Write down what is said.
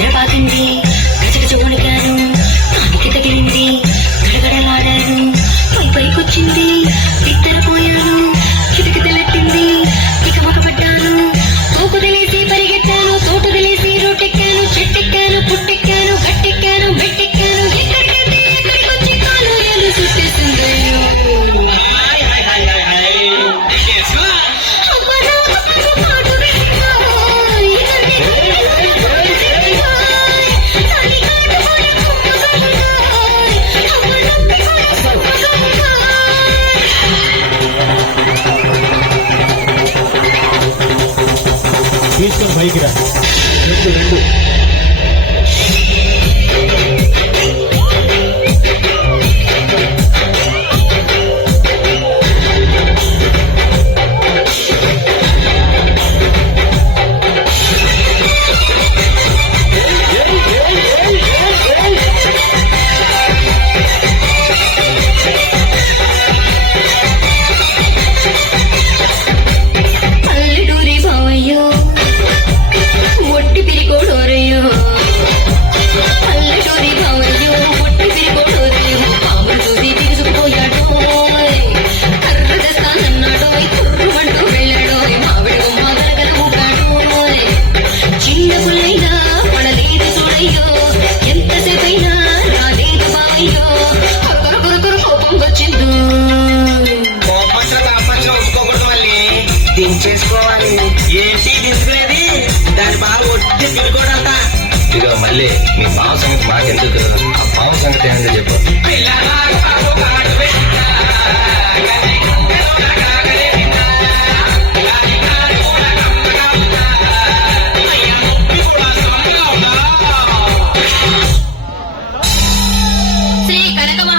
కసరపాకింది కచకచ వణికాను కానికి తగిలింది గడగడలాడాను పైకొచ్చింది తిత్తరపోయాను కిటకితలెట్టింది తికమకపడ్డాను తోకుదిలేసి పరిగెట్టాను తోటదిలేసి రోటెక్కాను చెట్టెక్కాను పుట్టెక్కాను గట్టెక్కాను మెట్టెక్కాను ఎక్కడికంటే ఎక్కడికొచ్చి కాలు ఏలు చుట్టేసిందయ్యో తీసుకొని పైకి రా రెండు పల్లెటూరి బావయ్యో ఒట్టి పిరికోడోరయ్యో పల్లెటూరి బావయ్యో ఒట్టి పిరికోడోరయ్యో పాములు చూసి దిగుసుకుపోయాడు కర్ర తెస్తానన్నాడు కుర్రుమంటూ వెళ్ళాడు మావిడి గుమ్మ గలగల ఊపాడు చిన్న పుల్లైనా పడలేదు చూడయ్యో ఎంతసేపైనా రాలేదు బావయ్యో కొరకొర కోపం వచ్చిందో దించేసుకోవాలి. ఏంటి దించుకునేది? దాని బాగా ఒట్టి తిరుగుకోడంతా. ఇదిగో మళ్ళీ మీ పాము సంగతి మాకెందుకు, ఆ పాము సంగతి ఏంటో చెప్పు.